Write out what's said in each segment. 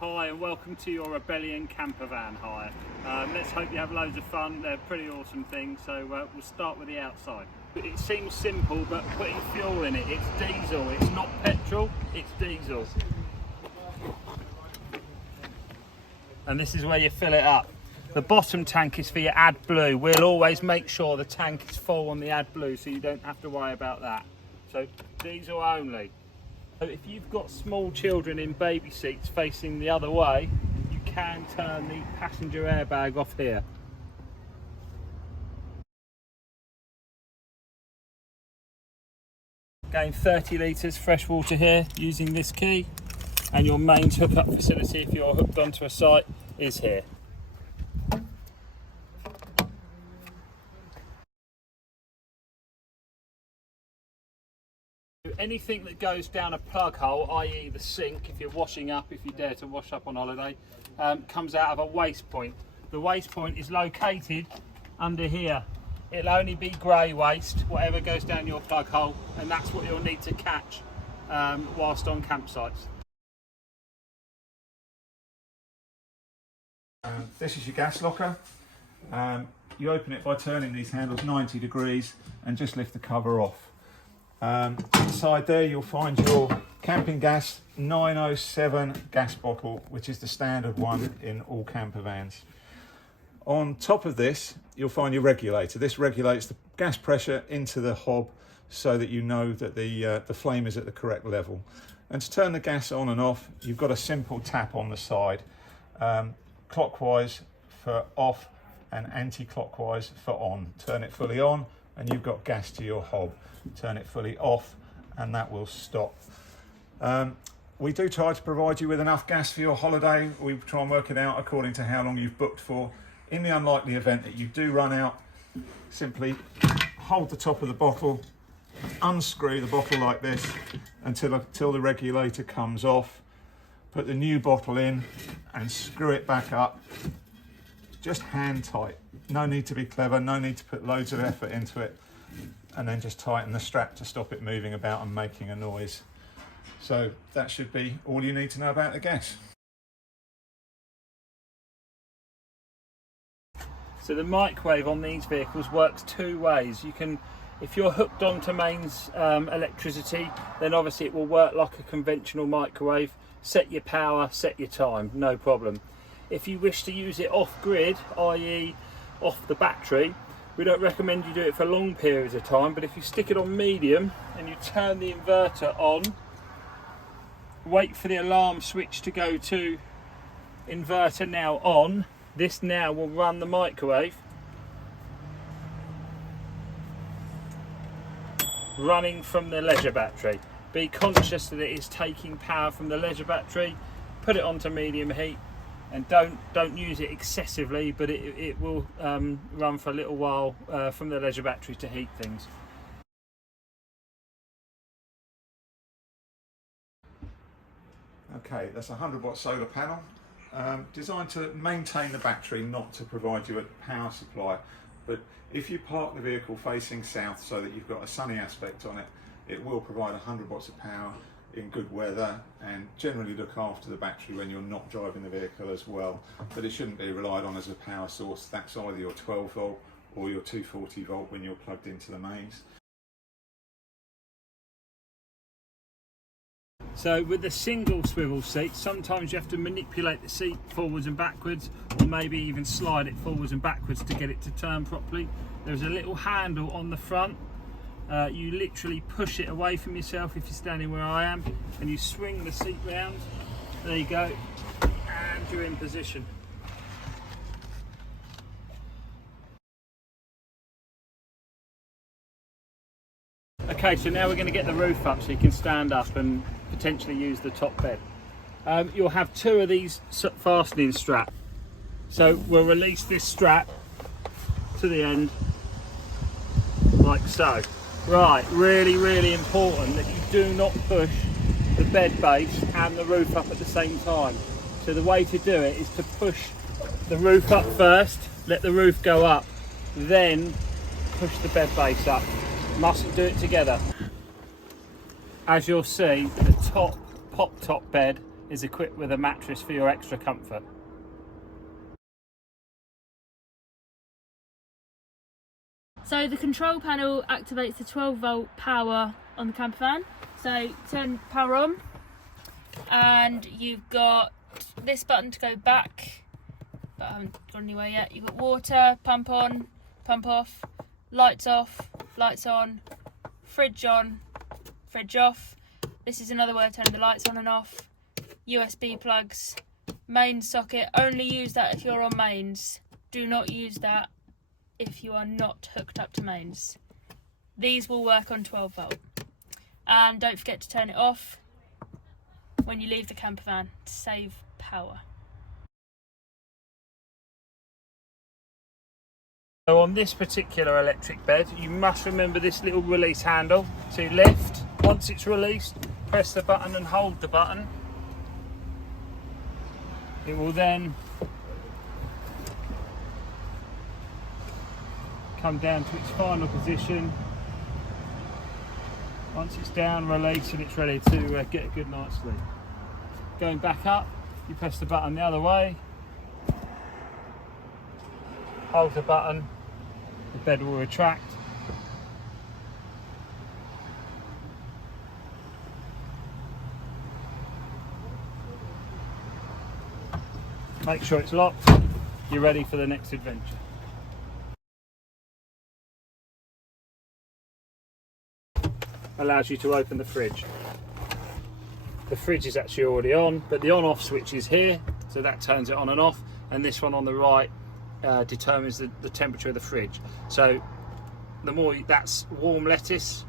Hi and welcome to your Rebellion campervan hire. Let's hope you have loads of fun. They're pretty awesome things, so we'll start with the outside. It seems simple, but putting fuel in it, it's diesel, it's not petrol, it's diesel. And this is where you fill it up. The bottom tank is for your AdBlue. We'll always make sure the tank is full on the AdBlue, so you don't have to worry about that. So diesel only. So if you've got small children in baby seats facing the other way, you can turn the passenger airbag off here. Again, 30 litres fresh water here using this key, and your mains hookup facility if you're hooked onto a site is here. Anything that goes down a plug hole, i.e. the sink, if you're washing up, if you dare to wash up on holiday, comes out of a waste point. The waste point is located under here. It'll only be grey waste, whatever goes down your plug hole, and that's what you'll need to catch whilst on campsites. This is your gas locker. You open it by turning these handles 90 degrees and just lift the cover off. Inside there you'll find your camping gas 907 gas bottle, which is the standard one in all camper vans. On top of this you'll find your regulator. This regulates the gas pressure into the hob so that you know that the flame is at the correct level. And to turn the gas on and off, you've got a simple tap on the side, clockwise for off and anti-clockwise for on. Turn it fully on and you've got gas to your hob. Turn it fully off and that will stop. We do try to provide you with enough gas for your holiday. We try and work it out according to how long you've booked for. In the unlikely event that you do run out, simply hold the top of the bottle, unscrew the bottle like this until the regulator comes off, put the new bottle in and screw it back up. Just hand tight. No need to be clever, no need to put loads of effort into it. And then just tighten the strap to stop it moving about and making a noise. So that should be all you need to know about the gas. So the microwave on these vehicles works two ways. You can, if you're hooked onto mains electricity, then obviously it will work like a conventional microwave. Set your power, set your time, no problem. If you wish to use it off grid, i.e. off the battery, we don't recommend you do it for long periods of time, but if you stick it on medium and you turn the inverter on, wait for the alarm switch to go to inverter now on, this now will run the microwave running from the leisure battery. Be conscious that it is taking power from the leisure battery. Put it onto medium heat and don't use it excessively, but it will run for a little while from the leisure battery to heat things. Okay, that's a 100-watt solar panel designed to maintain the battery, not to provide you a power supply. But if you park the vehicle facing south so that you've got a sunny aspect on it, it will provide 100 watts of power in good weather and generally look after the battery when you're not driving the vehicle as well. But it shouldn't be relied on as a power source. That's either your 12 volt or your 240 volt when you're plugged into the mains. So with the single swivel seat, sometimes you have to manipulate the seat forwards and backwards, or maybe even slide it forwards and backwards to get it to turn properly. There's a little handle on the front. You literally push it away from yourself if you're standing where I am, and you swing the seat round. There you go, and you're in position. Okay, so now we're going to get the roof up so you can stand up and potentially use the top bed. You'll have two of these fastening straps. So we'll release this strap to the end, like so. Right, really important that you do not push the bed base and the roof up at the same time. So the way to do it is to push the roof up first, let the roof go up, then push the bed base up. Mustn't do it together. As you'll see, the top pop top bed is equipped with a mattress for your extra comfort. So the control panel activates the 12-volt power on the campervan. So turn power on, and you've got this button to go back, but I haven't gone anywhere yet. You've got water, pump on, pump off, lights off, lights on, fridge off. This is another way of turning the lights on and off. USB plugs, main socket. Only use that if you're on mains. Do not use that if you are not hooked up to mains. These will work on 12 volt. And don't forget to turn it off when you leave the campervan to save power. So on this particular electric bed, you must remember this little release handle to lift. Once it's released, press the button and hold the button. It will then come down to its final position. Once it's down, release, and it's ready to get a good night's sleep. Going back up, you press the button the other way, hold the button, the bed will retract. Make sure it's locked, you're ready for the next adventure. Allows you to open the fridge. The fridge is actually already on, but the on-off switch is here, so that turns it on and off, and this one on the right determines the temperature of the fridge. So the more, that's warm lettuce,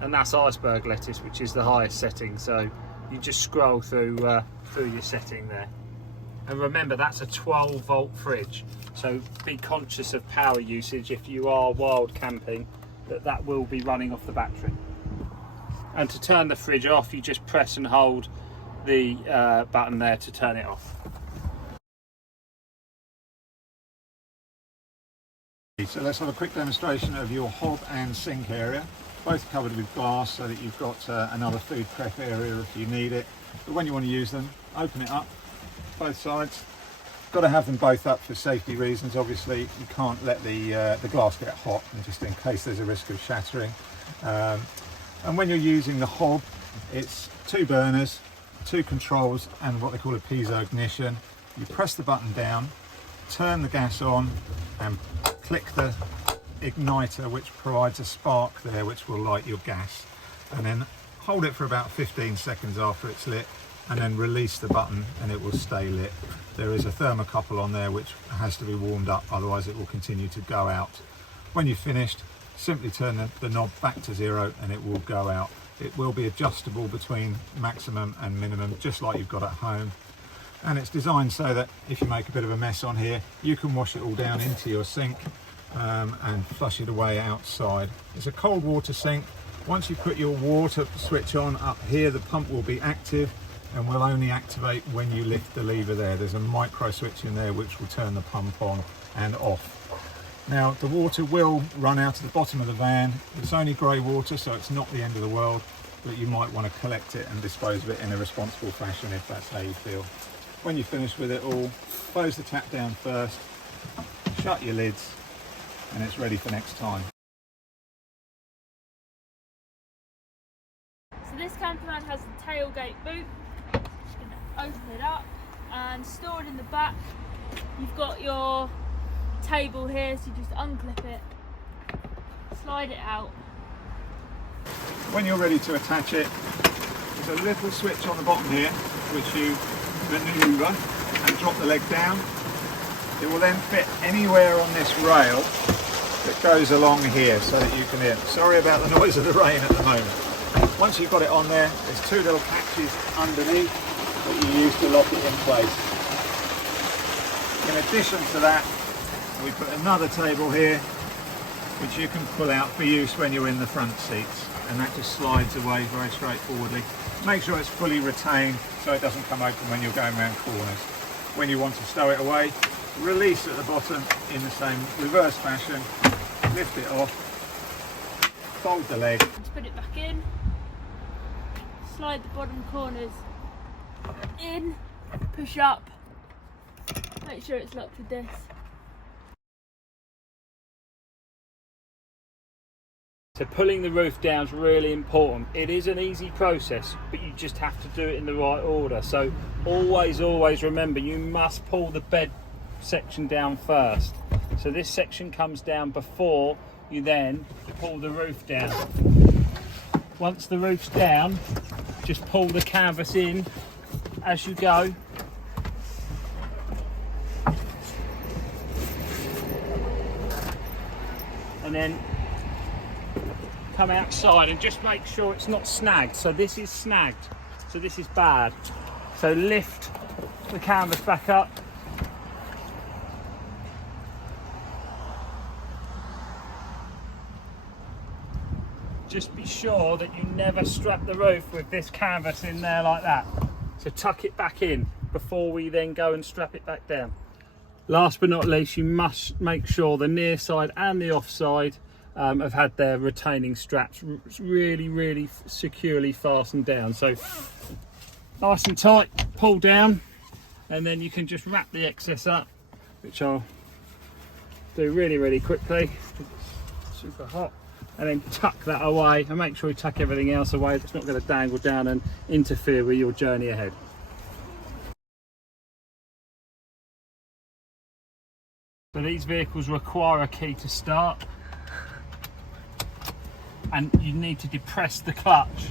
and that's iceberg lettuce, which is the highest setting. So you just scroll through your setting there. And remember, that's a 12 volt fridge, so be conscious of power usage if you are wild camping, that will be running off the battery. And to turn the fridge off, you just press and hold the button there to turn it off. So let's have a quick demonstration of your hob and sink area, both covered with glass so that you've got another food prep area if you need it. But when you want to use them, open it up, both sides. Got to have them both up for safety reasons. Obviously you can't let the glass get hot, and just in case there's a risk of shattering. And when you're using the hob, it's 2 burners, 2 controls, and what they call a piezo ignition. You press the button down, turn the gas on, and click the igniter, which provides a spark there which will light your gas, and then hold it for about 15 seconds after it's lit, and then release the button and it will stay lit. There is a thermocouple on there which has to be warmed up, otherwise it will continue to go out. When you've finished, simply turn the knob back to 0 and it will go out. It will be adjustable between maximum and minimum, just like you've got at home. And it's designed so that if you make a bit of a mess on here, you can wash it all down into your sink and flush it away outside. It's a cold water sink. Once you put your water switch on up here, the pump will be active and will only activate when you lift the lever there. There's a micro switch in there which will turn the pump on and off. Now the water will run out of the bottom of the van. It's only grey water, so it's not the end of the world, but you might want to collect it and dispose of it in a responsible fashion if that's how you feel. When you're finished with it all, close the tap down first, shut your lids, and it's ready for next time. So this campervan has a tailgate boot. Just going to open it up, and stored in the back you've got your table here, so you just unclip it, slide it out. When you're ready to attach it, there's a little switch on the bottom here which you manoeuvre and drop the leg down. It will then fit anywhere on this rail that goes along here so that you can hear. Sorry about the noise of the rain at the moment. Once you've got it on there, there's 2 little catches underneath that you use to lock it in place. In addition to that, we put another table here which you can pull out for use when you're in the front seats, and that just slides away very straightforwardly. Make sure it's fully retained so it doesn't come open when you're going around corners. When you want to stow it away, release at the bottom in the same reverse fashion, lift it off, fold the leg. Just put it back in, slide the bottom corners in, push up, make sure it's locked with this. So pulling the roof down is really important. It is an easy process, but you just have to do it in the right order. So always remember, you must pull the bed section down first. So this section comes down before you then pull the roof down. Once the roof's down, just pull the canvas in as you go. And then come outside and just make sure it's not snagged. So this is snagged, so this is bad. So lift the canvas back up. Just be sure that you never strap the roof with this canvas in there like that. So tuck it back in before we then go and strap it back down. Last but not least, you must make sure the near side and the off side have had their retaining straps really securely fastened down. So nice and tight, pull down, and then you can just wrap the excess up, which I'll do really quickly. It's super hot. And then tuck that away, and make sure you tuck everything else away that's not going to dangle down and interfere with your journey ahead. So these vehicles require a key to start, and you need to depress the clutch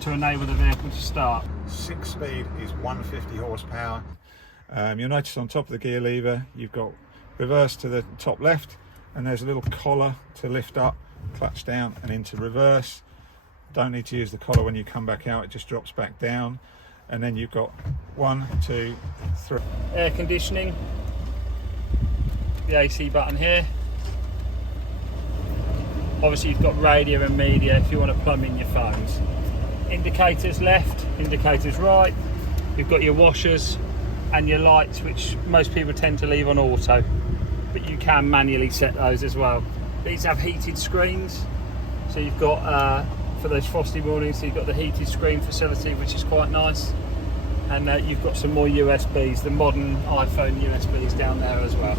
to enable the vehicle to start. 6-speed is 150 horsepower. You'll notice on top of the gear lever you've got reverse to the top left, and there's a little collar to lift up, clutch down and into reverse. Don't need to use the collar when you come back out, it just drops back down. And then you've got 1, 2, 3. Air conditioning, the AC button here. Obviously you've got radio and media if you want to plumb in your phones. Indicators left, indicators right. You've got your washers and your lights, which most people tend to leave on auto, but you can manually set those as well. These have heated screens, so you've got for those frosty mornings, so you've got the heated screen facility, which is quite nice, and you've got some more USBs, the modern iPhone USBs down there as well.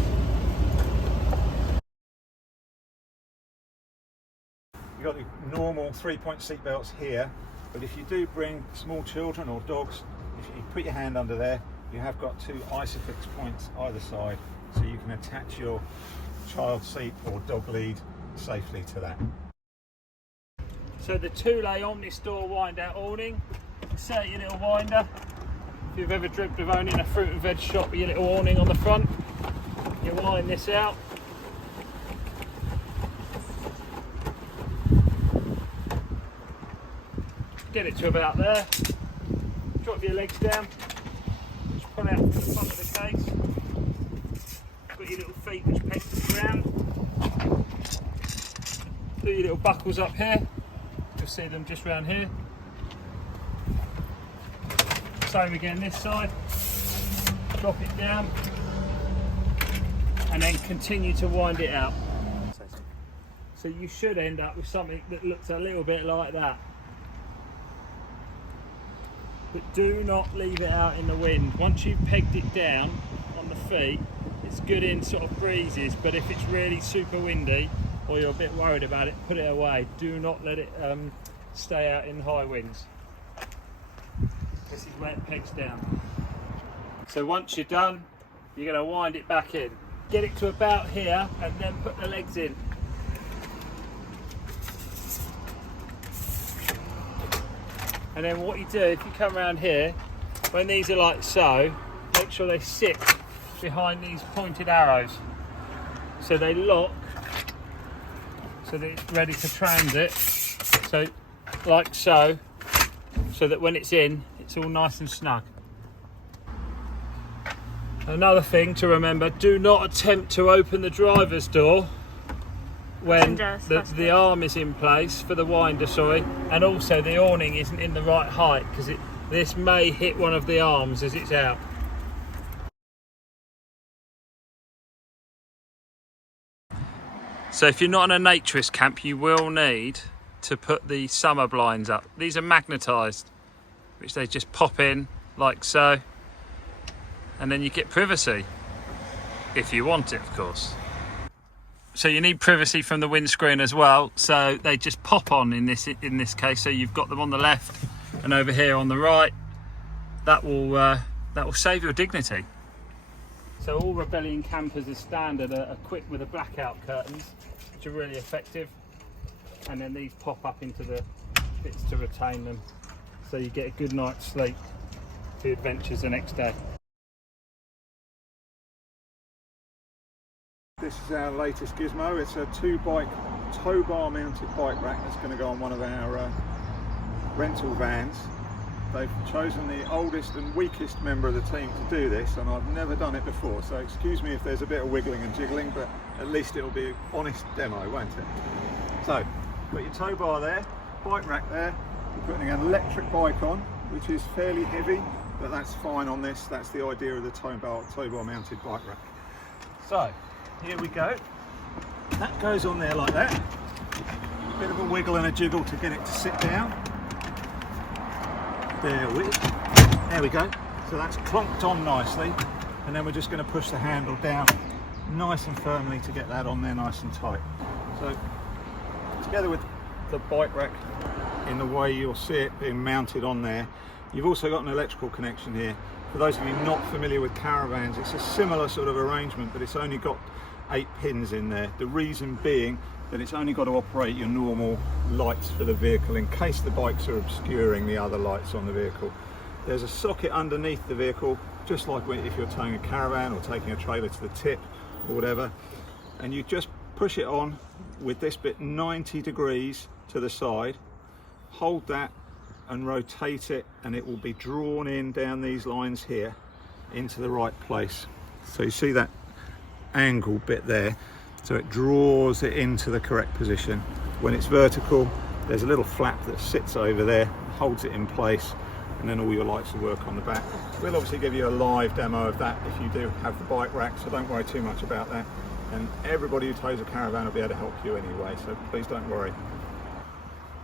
You've got the normal 3-point seat belts here, but if you do bring small children or dogs, if you put your hand under there, you have got 2 isofix points either side, so you can attach your child seat or dog lead safely to that. So the 2-lay Omnistor wind out awning, insert your little winder. If you've ever dreamt of owning a fruit and veg shop with your little awning on the front, you wind this out. Get it to about there, drop your legs down, just pull out from the front of the case. Got your little feet which peg the ground. Do your little buckles up here, you'll see them just round here. Same again this side, drop it down and then continue to wind it out. So you should end up with something that looks a little bit like that. But do not leave it out in the wind. Once you've pegged it down on the feet, it's good in sort of breezes, but if it's really super windy or you're a bit worried about it, put it away. Do not let it stay out in high winds. This is where it pegs down. So once you're done, you're going to wind it back in. Get it to about here and then put the legs in. And then what you do, if you come around here, when these are like so, make sure they sit behind these pointed arrows. So they lock, so that it's ready for transit. So, like so, so that when it's in, it's all nice and snug. Another thing to remember, do not attempt to open the driver's door when the arm is in place for the winder, and also the awning isn't in the right height, because this may hit one of the arms as it's out. So if you're not in a naturist camp, you will need to put the summer blinds up. These are magnetised, which they just pop in like so, and then you get privacy, if you want it, of course. So you need privacy from the windscreen as well, so they just pop on in this case. So you've got them on the left and over here on the right. That will save your dignity. So all Rebellion campers as standard are equipped with the blackout curtains, which are really effective, and then these pop up into the bits to retain them, so you get a good night's sleep for the adventures the next day. This is our latest gizmo. It's a 2-bike tow bar mounted bike rack that's going to go on one of our rental vans. They've chosen the oldest and weakest member of the team to do this, and I've never done it before, so excuse me if there's a bit of wiggling and jiggling, but at least it'll be an honest demo, won't it? So, got your tow bar there, bike rack there. We're putting an electric bike on, which is fairly heavy, but that's fine on this. That's the idea of the tow bar mounted bike rack. So, here we go. That goes on there like that. A bit of a wiggle and a jiggle to get it to sit down. There we go. So that's clonked on nicely, and then we're just going to push the handle down nice and firmly to get that on there nice and tight. So together with the bike rack in the way you'll see it being mounted on there, you've also got an electrical connection here. For those of you not familiar with caravans, it's a similar sort of arrangement, but it's only got 8 pins in there. The reason being that it's only got to operate your normal lights for the vehicle in case the bikes are obscuring the other lights on the vehicle. There's a socket underneath the vehicle, just like if you're towing a caravan or taking a trailer to the tip or whatever, and you just push it on with this bit 90 degrees to the side, hold that and rotate it, and it will be drawn in down these lines here into the right place. So you see that angle bit there, so it draws it into the correct position. When it's vertical, there's a little flap that sits over there, holds it in place, and then all your lights will work on the back. We'll obviously give you a live demo of that if you do have the bike rack, so don't worry too much about that, and everybody who tows a caravan will be able to help you anyway, so please don't worry.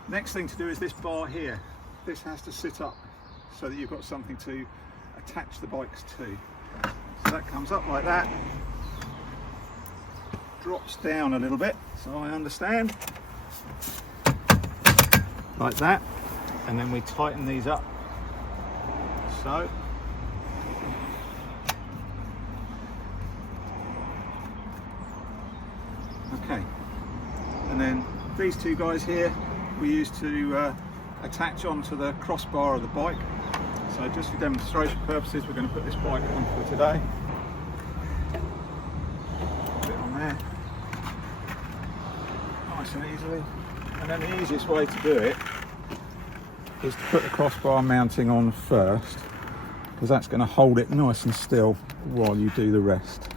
Next thing to do is this bar here. This has to sit up so that you've got something to attach the bikes to. So that comes up like that, drops down a little bit, so I understand, like that, and then we tighten these up, so. Okay, and then these two guys here we use to attach onto the crossbar of the bike. So just for demonstration purposes, we're going to put this bike on for today. Put it on there, nice and easily. And then the easiest way to do it is to put the crossbar mounting on first, because that's going to hold it nice and still while you do the rest.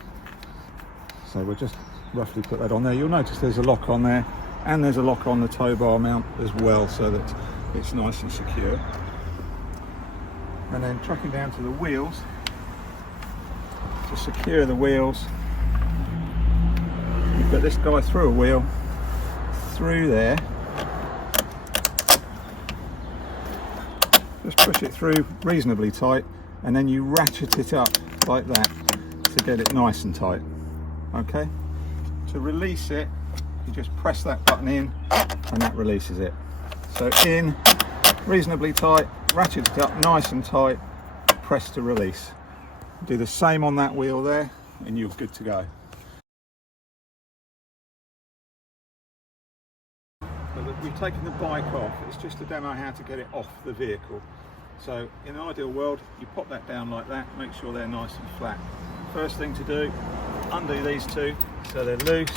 So we'll just roughly put that on there. You'll notice there's a lock on there, and there's a lock on the tow bar mount as well, so that it's nice and secure. And then trucking down to the wheels, to secure the wheels, you put this guy through a wheel, through there, just push it through reasonably tight, and then you ratchet it up like that to get it nice and tight. Okay, to release it, you just press that button in and that releases it. So in, reasonably tight, ratchet it up nice and tight, press to release. Do the same on that wheel there and you're good to go. So we've taken the bike off, it's just to demo how to get it off the vehicle. So in an ideal world, you pop that down like that, make sure they're nice and flat. First thing to do, undo these two so they're loose.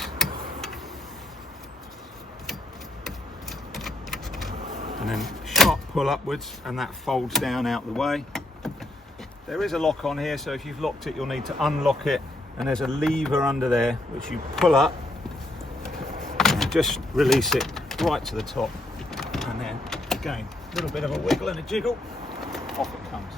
And then sharp pull upwards and that folds down out the way. There is a lock on here, so if you've locked it you'll need to unlock it, and there's a lever under there which you pull up and just release it right to the top, and then again a little bit of a wiggle and a jiggle, off it comes.